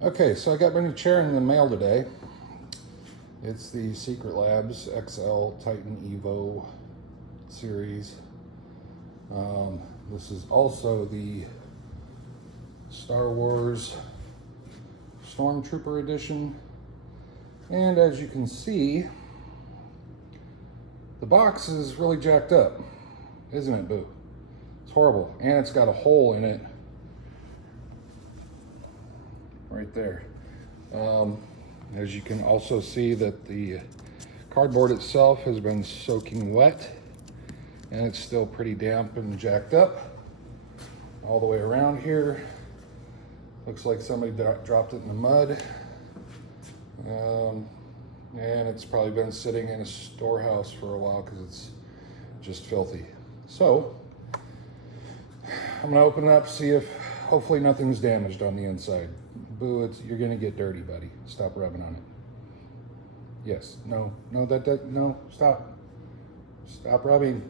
Okay, so I got my new chair in the mail today. It's the SecretLab's XL Titan Evo series. This is also the Star Wars Stormtrooper edition. And as you can see, the box is really jacked up, isn't it, Boo? It's horrible. And it's got a hole in it right there. As you can also see that the cardboard itself has been soaking wet and it's still pretty damp and jacked up all the way around here. Looks like somebody dropped it in the mud. And it's probably been sitting in a storehouse for a while because it's just filthy. So I'm gonna open it up, see if hopefully nothing's damaged on the inside. Boo, you're gonna get dirty, buddy. Stop rubbing on it. Yes, no, no, stop. Stop rubbing.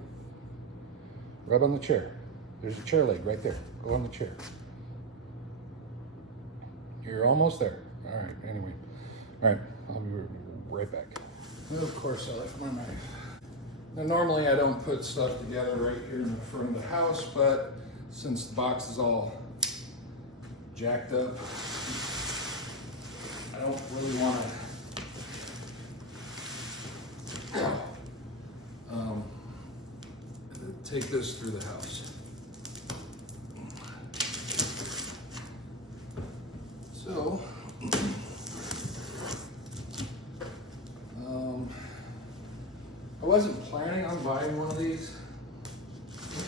Rub on the chair. There's a chair leg right there. Go on the chair. You're almost there. All right, anyway. All right, I'll be right back. And of course, I left my knife. Now, normally I don't put stuff together right here in the front of the house, but since the box is all jacked up, I don't really want to take this through the house. So, I wasn't planning on buying one of these,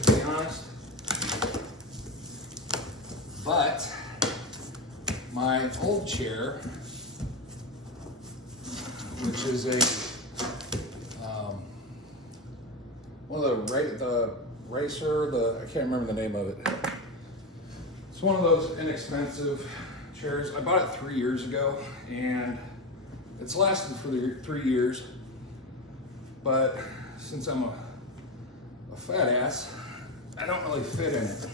to be honest, but my old chair, which is one of the racer, I can't remember the name of it. It's one of those inexpensive chairs. I bought it 3 years ago, and it's lasted for the 3 years. But since I'm a fat ass, I don't really fit in it,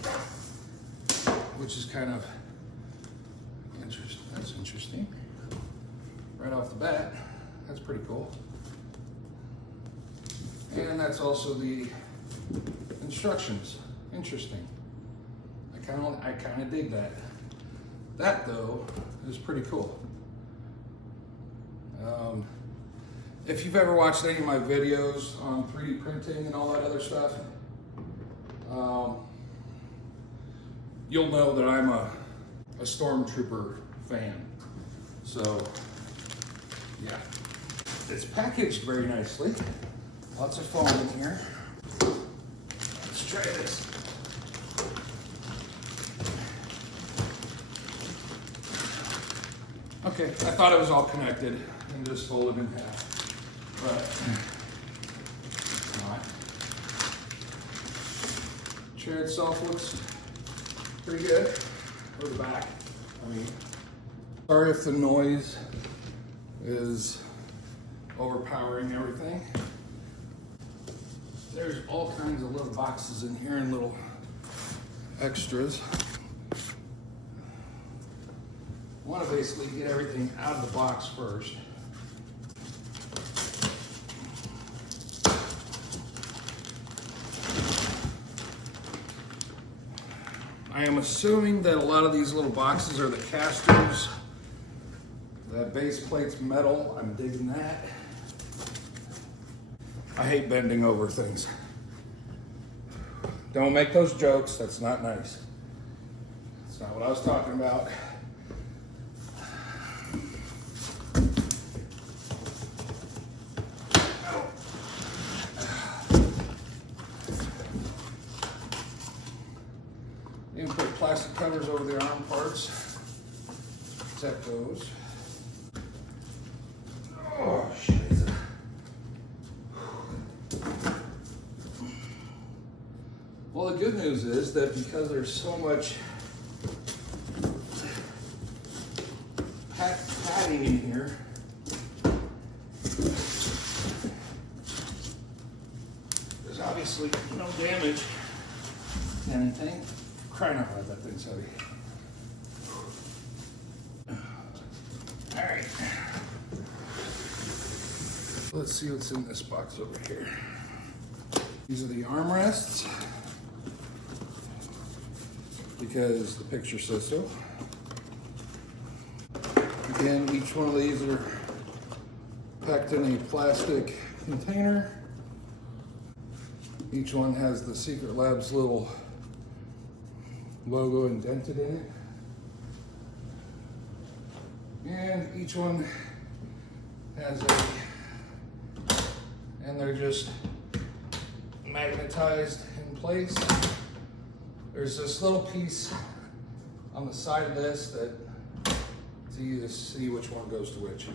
which is kind of interesting. That's interesting. Right off the bat, that's pretty cool. And that's also the instructions. Interesting. I kind of dig that. That though is pretty cool. If you've ever watched any of my videos on 3D printing and all that other stuff, you'll know that I'm a Stormtrooper fan. So, yeah. It's packaged very nicely. Lots of foam in here. Let's try this. Okay, I thought it was all connected and just folded in half. But not. Chair itself looks pretty good. Or the back, I mean. Sorry if the noise is overpowering everything. There's all kinds of little boxes in here and little extras. I want to basically get everything out of the box first. I am assuming that a lot of these little boxes are the casters. That base plate's metal. I'm digging that. I hate bending over things. Don't make those jokes. That's not nice. That's not what I was talking about. You can put plastic covers over the arm parts. Protect those. Oh, shit. Well, the good news is that because there's so much padding in here, there's obviously no damage to anything. Crying out loud, that thing's heavy. Let's see what's in this box over here. These are the armrests, because the picture says so. Again, each one of these are packed in a plastic container. Each one has the SecretLab's little logo indented in it. And each one has and they're just magnetized in place. There's this little piece on the side of this that it's easy to see which one goes to which.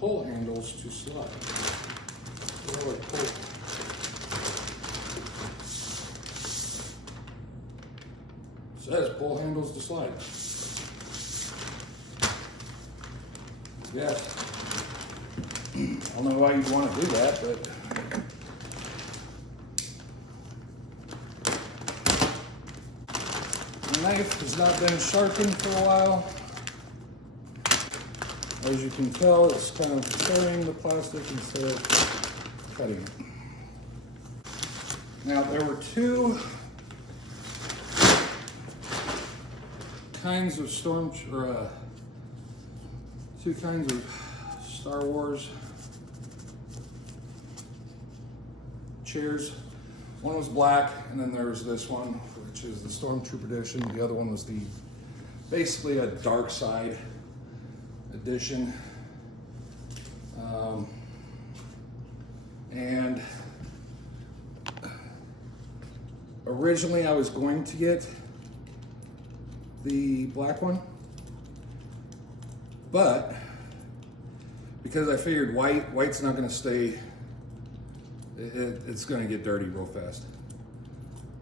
Pull handles to slide. They're like pull. Says pull handles to slide. Yes. I don't know why you'd want to do that, but the knife has not been sharpened for a while. As you can tell, it's kind of tearing the plastic instead of cutting it. Now, there were two kinds of two kinds of Star Wars chairs. One was black, and then there was this one, which is the Stormtrooper edition. The other one was basically a dark side edition. And originally I was going to get the black one, but because I figured white's not going to stay, it's going to get dirty real fast.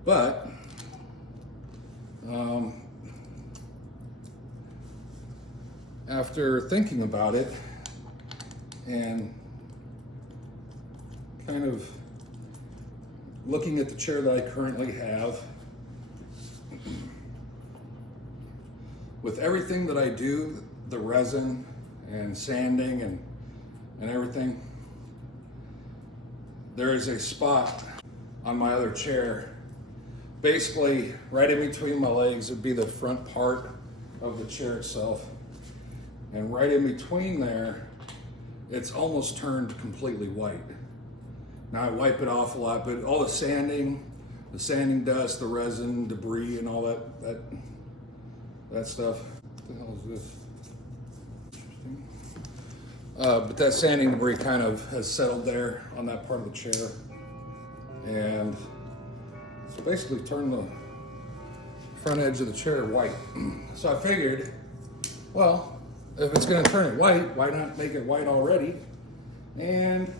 But after thinking about it and kind of looking at the chair that I currently have, with everything that I do, the resin and sanding and everything, there is a spot on my other chair, basically right in between my legs would be the front part of the chair itself. And right in between there, it's almost turned completely white. Now I wipe it off a lot, but all the sanding dust, the resin, debris, and all that stuff. What the hell is this? Interesting. But that sanding debris kind of has settled there on that part of the chair, and it's basically turned the front edge of the chair white. So I figured, well, if it's going to turn it white, why not make it white already? And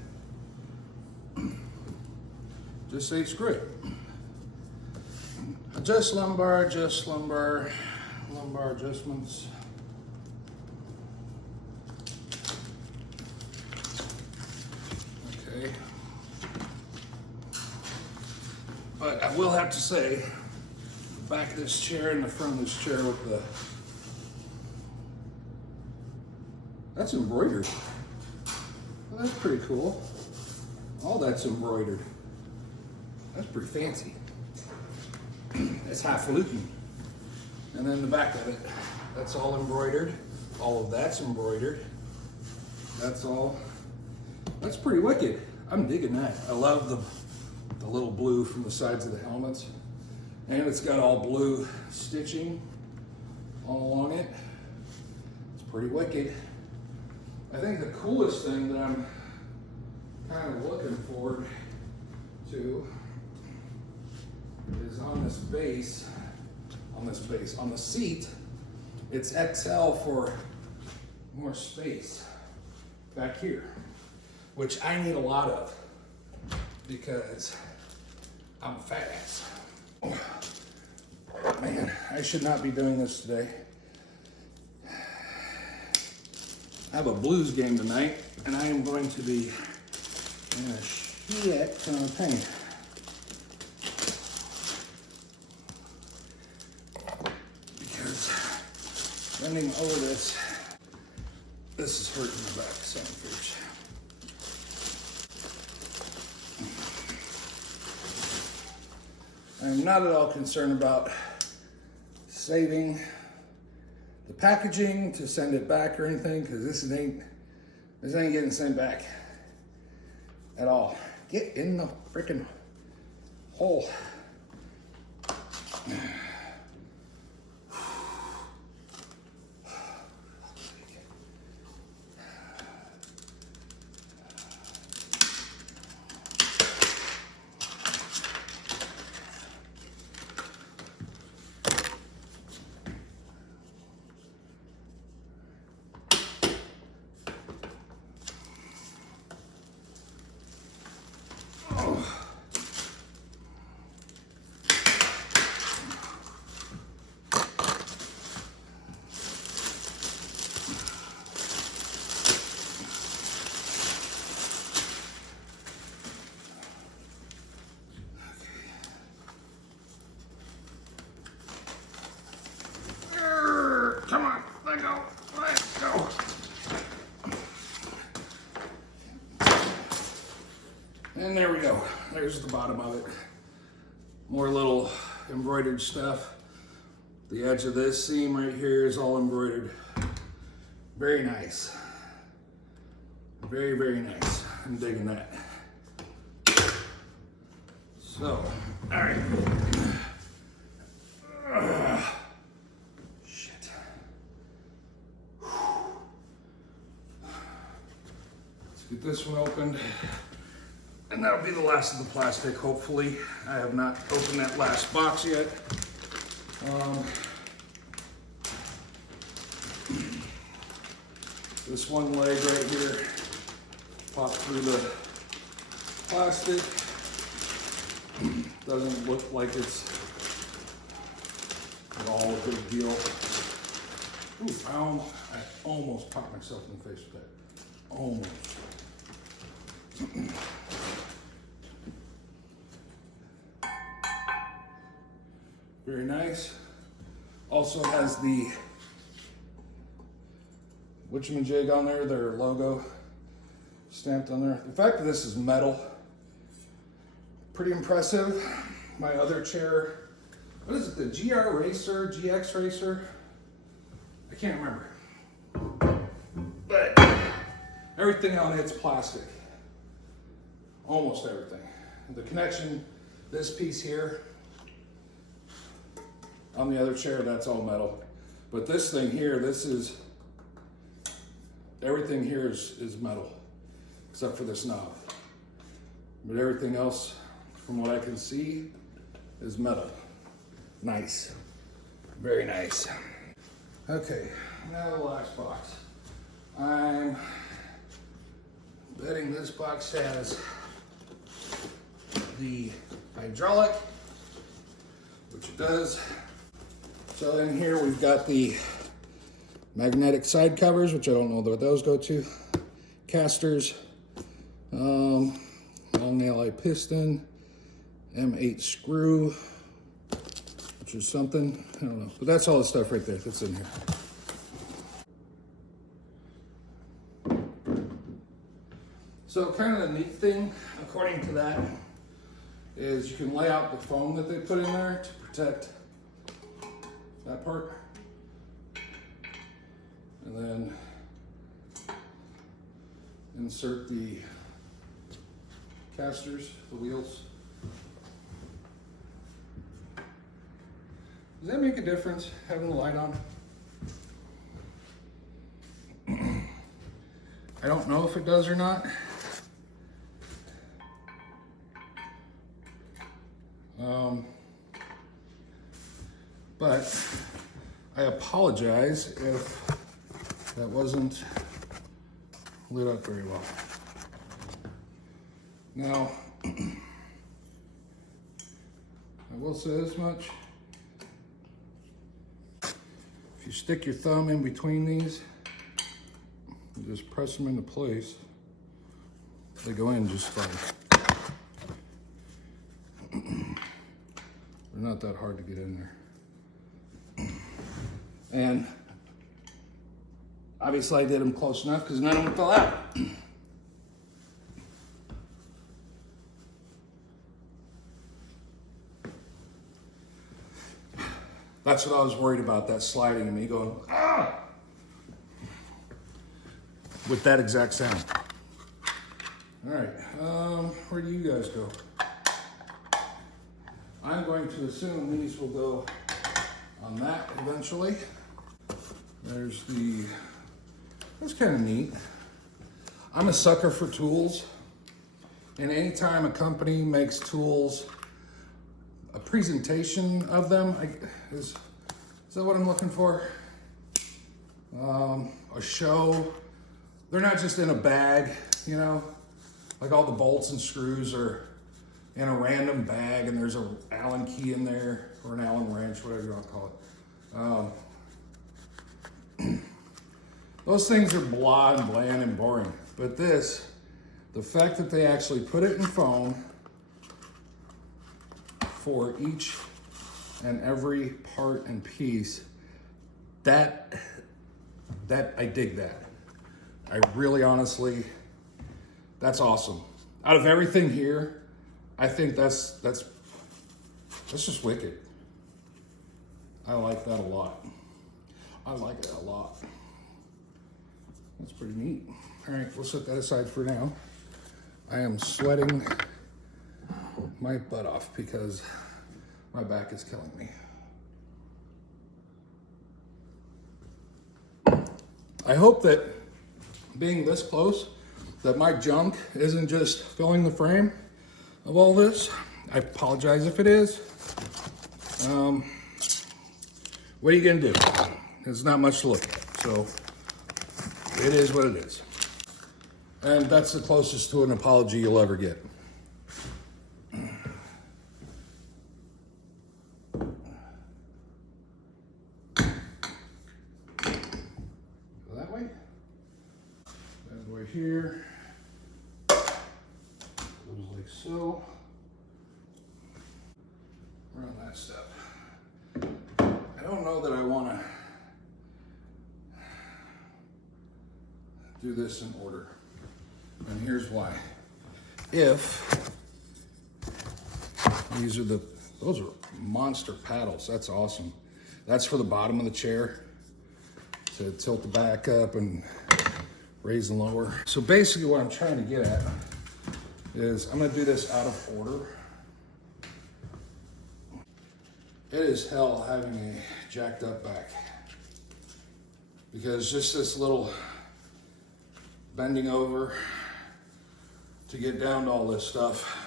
just say screw it. Adjust lumbar, lumbar adjustments. Okay. But I will have to say, the back of this chair and the front of this chair with that's embroidered. Well, that's pretty cool. All that's embroidered. That's pretty fancy. It's highfalutin. And then the back of it, that's all embroidered. All of that's embroidered. That's pretty wicked. I'm digging that. I love the little blue from the sides of the helmets. And it's got all blue stitching all along it. It's pretty wicked. I think the coolest thing that I'm kind of looking forward to is on the seat, it's XL for more space back here, which I need a lot of because I'm a fat ass. Oh, man, I should not be doing this today. I have a Blues game tonight, and I am going to be in a shit ton of pain. Because bending over this This is hurting the back, son of a bitch. I'm not at all concerned about saving the packaging to send it back or anything, because this ain't getting sent back at all. Get in the freaking hole. Come on, let go. And there we go. There's the bottom of it. More little embroidered stuff. The edge of this seam right here is all embroidered. Very nice. Very, very nice. I'm digging that. So, all right. Shit. Let's get this one opened. And that'll be the last of the plastic, hopefully. I have not opened that last box yet. This one leg right here popped through the plastic. Doesn't look like it's at all a big deal. Ooh, I almost popped myself in the face with that. Almost. Very nice. Also has the whatchamajig on there, their logo stamped on there. The fact that this is metal, pretty impressive. My other chair, what is it, the GR Racer, GX Racer? I can't remember. But everything on it's plastic. Almost everything. The connection, this piece here, on the other chair, that's all metal. But this thing here, everything here is metal, except for this knob. But everything else, from what I can see, is metal. Nice. Very nice. Okay, now the last box. I'm betting this box has the hydraulic, which it does. So in here we've got the magnetic side covers, which I don't know what those go to. Casters, long ally piston, M8 screw, which is something, I don't know. But that's all the stuff right there that's in here. So kind of the neat thing, according to that, is you can lay out the foam that they put in there to protect that part. And then insert the casters, the wheels. Does that make a difference, having the light on? I don't know if it does or not. But I apologize if that wasn't lit up very well. Now, I will say this much. If you stick your thumb in between these, and just press them into place, they go in just fine. They're not that hard to get in there. And Obviously I did them close enough because none of them fell out. That's what I was worried about, that sliding and me going, ah! With that exact sound. All right, where do you guys go? I'm going to assume these will go on that eventually. There's that's kind of neat. I'm a sucker for tools. And anytime a company makes tools, a presentation of them, is that what I'm looking for? A show. They're not just in a bag, you know, like all the bolts and screws are in a random bag and there's a Allen key in there, or an Allen wrench, whatever you want to call it. Those things are blah and bland and boring. But this, the fact that they actually put it in foam for each and every part and piece, that I dig that. I really honestly, that's awesome. Out of everything here, I think that's just wicked. I like that a lot. I like it a lot. That's pretty neat. All right, we'll set that aside for now. I am sweating my butt off because my back is killing me. I hope that being this close, that my junk isn't just filling the frame of all this. I apologize if it is. What are you gonna do? There's not much to look at, so it is what it is. And that's the closest to an apology you'll ever get. That way. That way here. Goes like so. Run that step. I don't know that I want to do this in order. And here's why. If those are monster paddles, that's awesome. That's for the bottom of the chair to tilt the back up and raise and lower. So basically what I'm trying to get at is I'm gonna do this out of order. It is hell having a jacked up back because just this little bending over to get down to all this stuff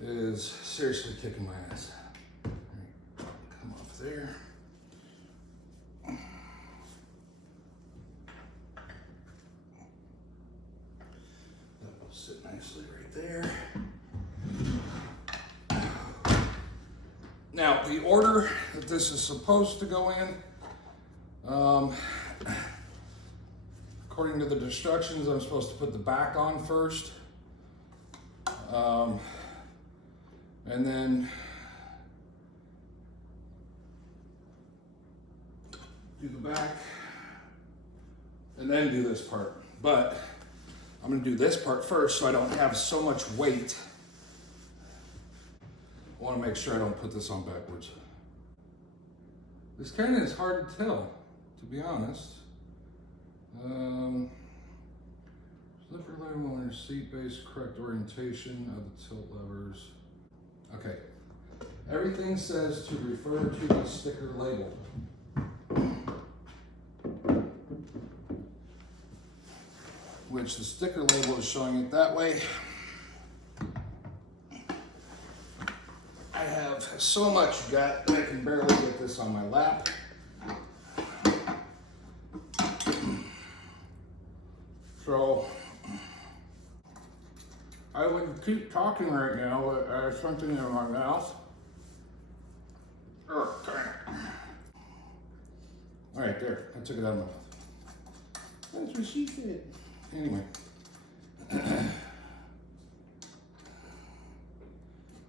is seriously kicking my ass. Come off there. That will sit nicely right there. Now, the order that this is supposed to go in, according to the instructions, I'm supposed to put the back on first. And then do the back, and then do this part. But I'm gonna do this part first so I don't have so much weight. I wanna make sure I don't put this on backwards. This kind of is hard to tell, to be honest. Lift your lever on your seat base, correct orientation of the tilt levers. Okay, everything says to refer to the sticker label. Which the sticker label is showing it that way. I have so much gut that I can barely get this on my lap. So I would keep talking right now, but I have something in my mouth. Okay. All right, there. I took it out of my mouth. That's what she said. Anyway.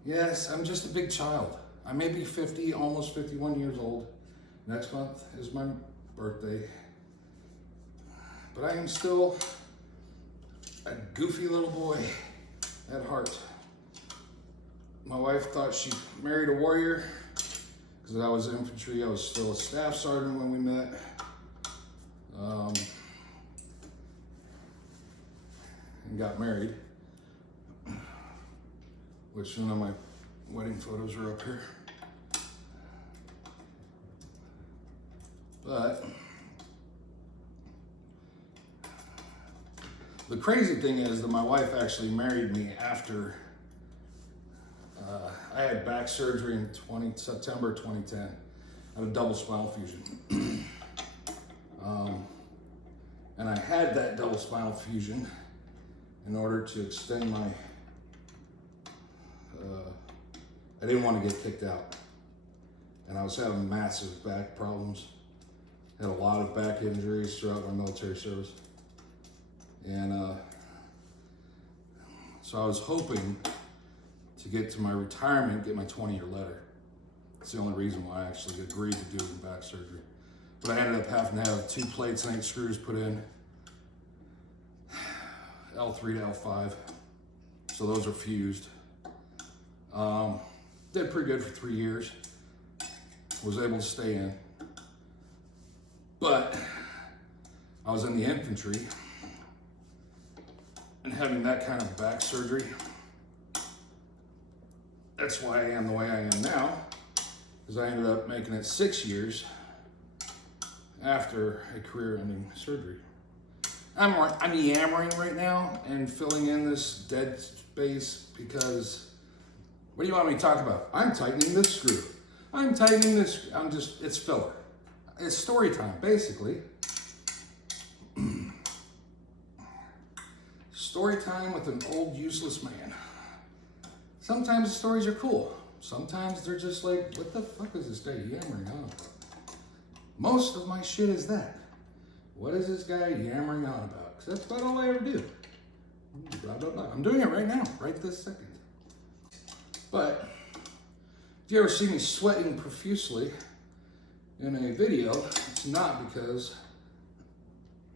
Yes, I'm just a big child. I may be 50, almost 51 years old. Next month is my birthday. but I am still a goofy little boy at heart. My wife thought she married a warrior because I was infantry. I was still a staff sergeant when we met. And got married, which none of my wedding photos are up here. But the crazy thing is that my wife actually married me after I had back surgery in September 2010. I had a double spinal fusion. And I had that double spinal fusion in order to extend my, I didn't want to get kicked out. And I was having massive back problems. Had a lot of back injuries throughout my military service. And so I was hoping to get to my retirement, get my 20-year letter. That's the only reason why I actually agreed to do the back surgery. But I ended up having to have 2 plates and 8 screws put in, L3 to L5. So those are fused. Did pretty good for 3 years. Was able to stay in. But I was in the infantry, and having that kind of back surgery, that's why I am the way I am now, because I ended up making it 6 years after a career-ending surgery. I'm yammering right now and filling in this dead space because, what do you want me to talk about? I'm tightening this screw. I'm tightening this, it's filler. It's story time, basically. Story time with an old, useless man. Sometimes the stories are cool. Sometimes they're just like, what the fuck is this guy yammering on about? Most of my shit is that. What is this guy yammering on about? Because that's about all I ever do. Blah, blah, blah. I'm doing it right now, right this second. But if you ever see me sweating profusely in a video, it's not because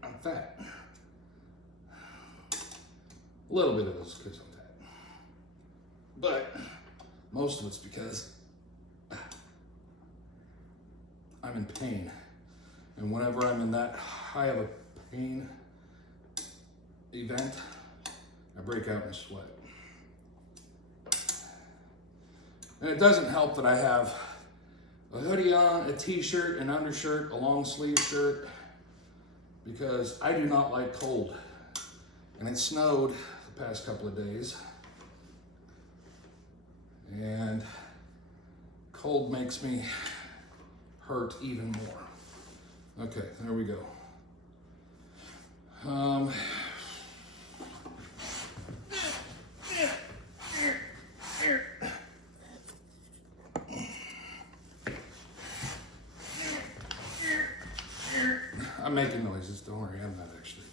I'm fat. A little bit of it is because I'm fat. But most of it's because I'm in pain. And whenever I'm in that high of a pain event, I break out in sweat. And it doesn't help that I have a hoodie on, a t-shirt, an undershirt, a long sleeve shirt, because I do not like cold. And it snowed the past couple of days. And cold makes me hurt even more. Okay, there we go. I'm making noises, don't worry, I'm not actually.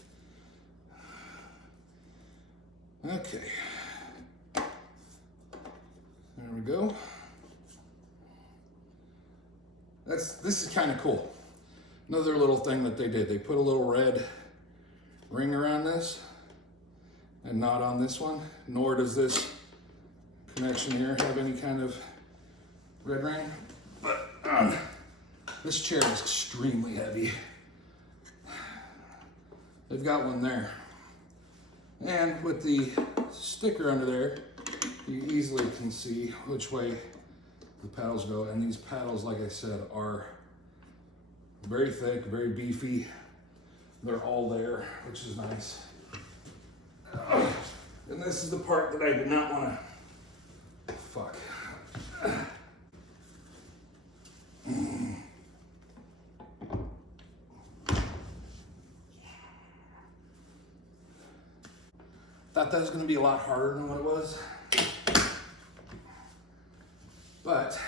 Okay. There we go. This is kind of cool. Another little thing that they did, they put a little red ring around this and not on this one, nor does this connection here have any kind of red ring. But this chair is extremely heavy. They've got one there. And with the sticker under there, you easily can see which way the paddles go. And these paddles, like I said, are very thick, very beefy. They're all there, which is nice. And this is the part that I did not want to, fuck. Thought that was going to be a lot harder than what it was. But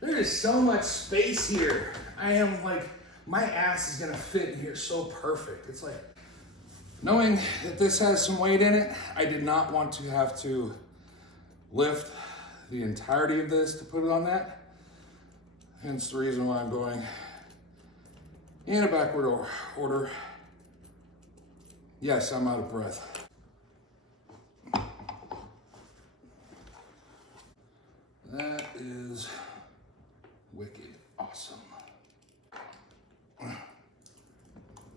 there is so much space here. I am like, my ass is going to fit in here so perfect. It's like, knowing that this has some weight in it, I did not want to have to lift the entirety of this to put it on that. Hence the reason why I'm going in a backward order Yes, I'm out of breath. That is wicked awesome.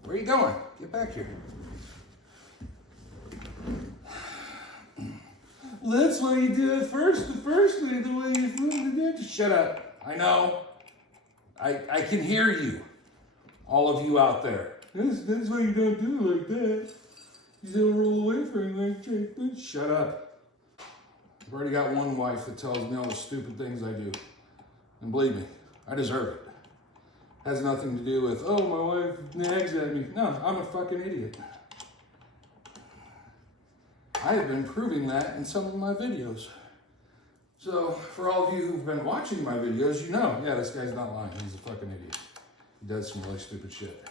Where are you going? Get back here. Well, that's why you do it first, the first way, the way you're supposed to do it. Shut up. I know. I can hear you. All of you out there. That's why you don't do it like that. You don't roll away from it like that. Shut up. I've already got one wife that tells me all the stupid things I do. And believe me, I deserve it. Has nothing to do with, oh, my wife nags at me. No, I'm a fucking idiot. I have been proving that in some of my videos. So, for all of you who've been watching my videos, you know, yeah, this guy's not lying. He's a fucking idiot. He does some really stupid shit.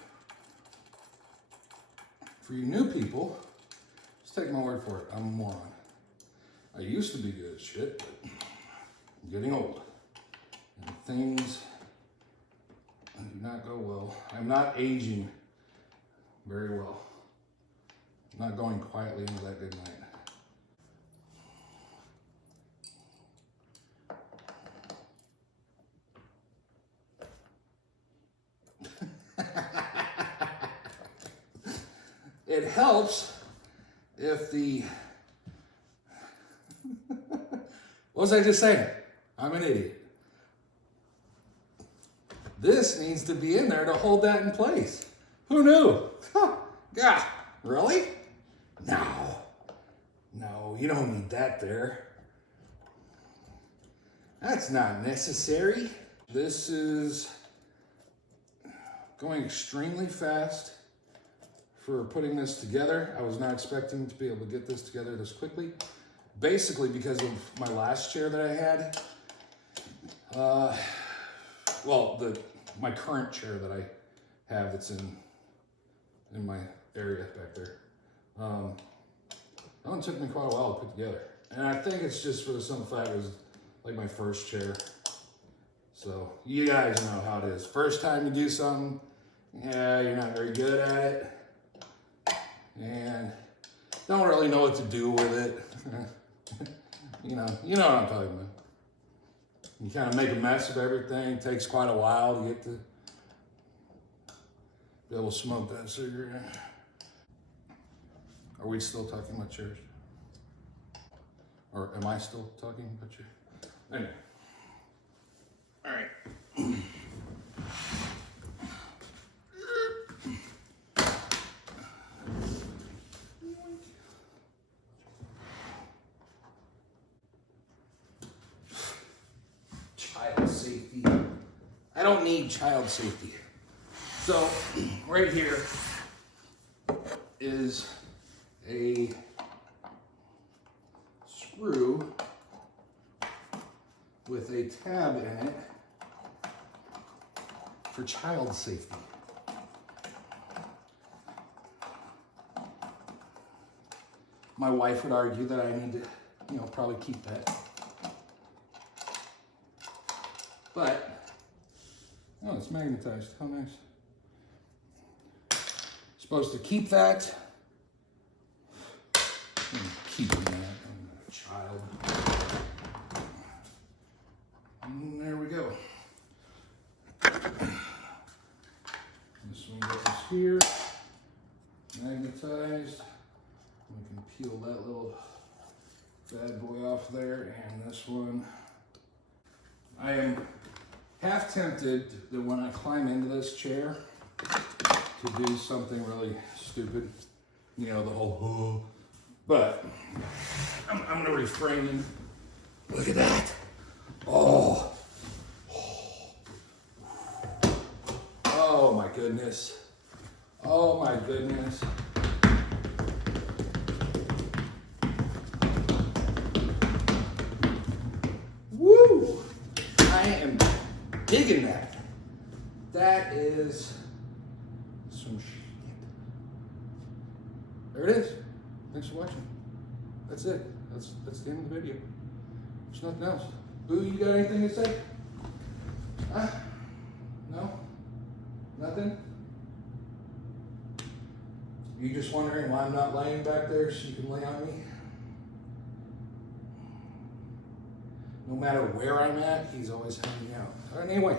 For you new people, just take my word for it. I'm a moron. I used to be good at shit, but I'm getting old. And things do not go well. I'm not aging very well. I'm not going quietly into that good night. It helps if the... What was I just saying? I'm an idiot. This needs to be in there to hold that in place. Who knew? Huh. God, really? No, you don't need that there. That's not necessary. This is going extremely fast for putting this together. I was not expecting to be able to get this together this quickly. Basically because of my last chair that I had. My current chair that I have that's in my area back there. That one took me quite a while to put together. And I think it's just for the simple fact it was like my first chair. So you guys know how it is. First time you do something, yeah, you're not very good at it. And don't really know what to do with it. you know what I'm talking about. You kind of make a mess of everything. It takes quite a while to get to be able to smoke that cigarette. Are we still talking about chairs? Or am I still talking about chairs? Anyway. All right. Child safety. I don't need child safety. So, right here is a screw with a tab in it for child safety. My wife would argue that I need to, probably keep that. But, oh, it's magnetized. How nice. Supposed to keep that. Keeping that. I'm a child. And there we go. This one goes here. Magnetized. We can peel that little bad boy off there. And this one. I am half tempted that when I climb into this chair to do something really stupid, the whole, oh, but I'm going to refrain. Look at that. Oh. Oh my goodness. Oh my goodness. Woo! I am digging that. That is some shit. There it is. Thanks for watching. That's it. That's the end of the video. There's nothing else. Boo, you got anything to say? Huh? No? Nothing? You just wondering why I'm not laying back there so you can lay on me? No matter where I'm at, he's always hanging out. Anyway.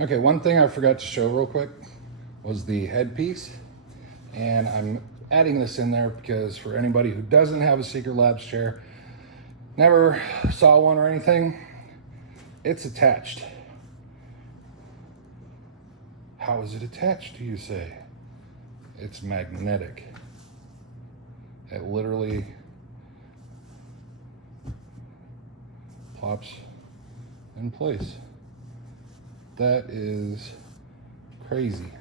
Okay, one thing I forgot to show real quick was the headpiece. And I'm adding this in there because for anybody who doesn't have a SecretLab chair, never saw one or anything, it's attached. How is it attached, do you say? It's magnetic. It literally plops in place. That is crazy.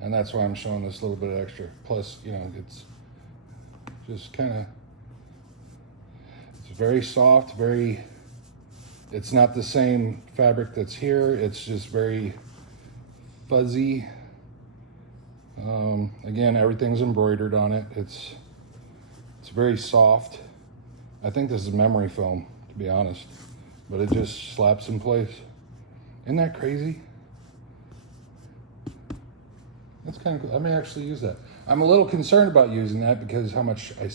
And that's why I'm showing this little bit extra. Plus, you know, it's just kind of, it's very soft, very, it's not the same fabric that's here. It's just very fuzzy. Again, everything's embroidered on it. It's very soft. I think this is memory foam, to be honest, but it just slaps in place. Isn't that crazy? That's kind of cool. I may actually use that. I'm a little concerned about using that because how much I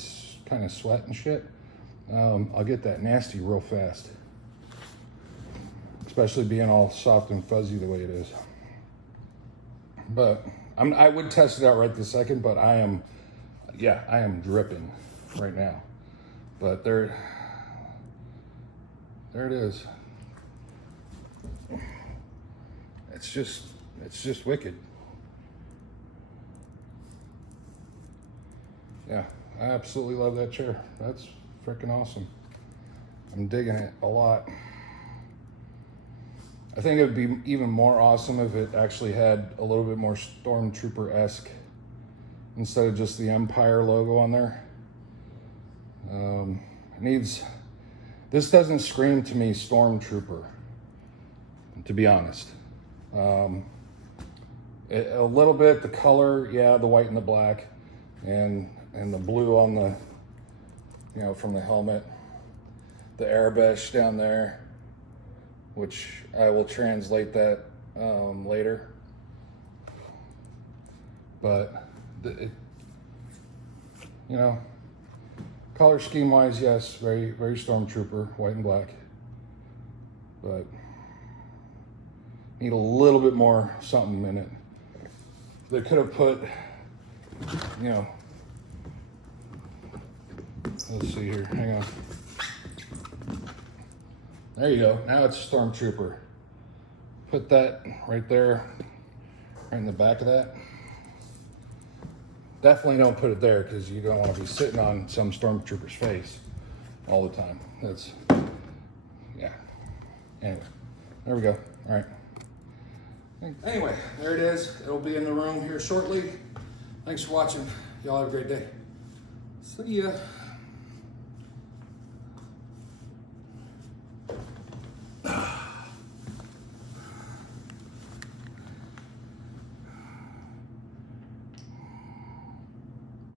kind of sweat and shit. I'll get that nasty real fast, especially being all soft and fuzzy the way it is. But I would test it out right this second, but I am dripping right now. But there it is. It's just wicked. Yeah, I absolutely love that chair. That's freaking awesome. I'm digging it a lot. I think it would be even more awesome if it actually had a little bit more Stormtrooper-esque instead of just the Empire logo on there. This doesn't scream to me Stormtrooper, to be honest. A little bit, the color, yeah, the white and the black, and the blue on the, you know, from the helmet, the Arabesh down there, which I will translate that later. But you know, color scheme wise, yes, very Stormtrooper, white and black. But need a little bit more something in it. They could have put, you know, let's see here, hang on. There you go, now it's Stormtrooper. Put that right there, right in the back of that. Definitely don't put it there because you don't want to be sitting on some Stormtrooper's face all the time. That's, yeah. Anyway, there we go, all right. Anyway, there it is. It'll be in the room here shortly. Thanks for watching. Y'all have a great day. See ya.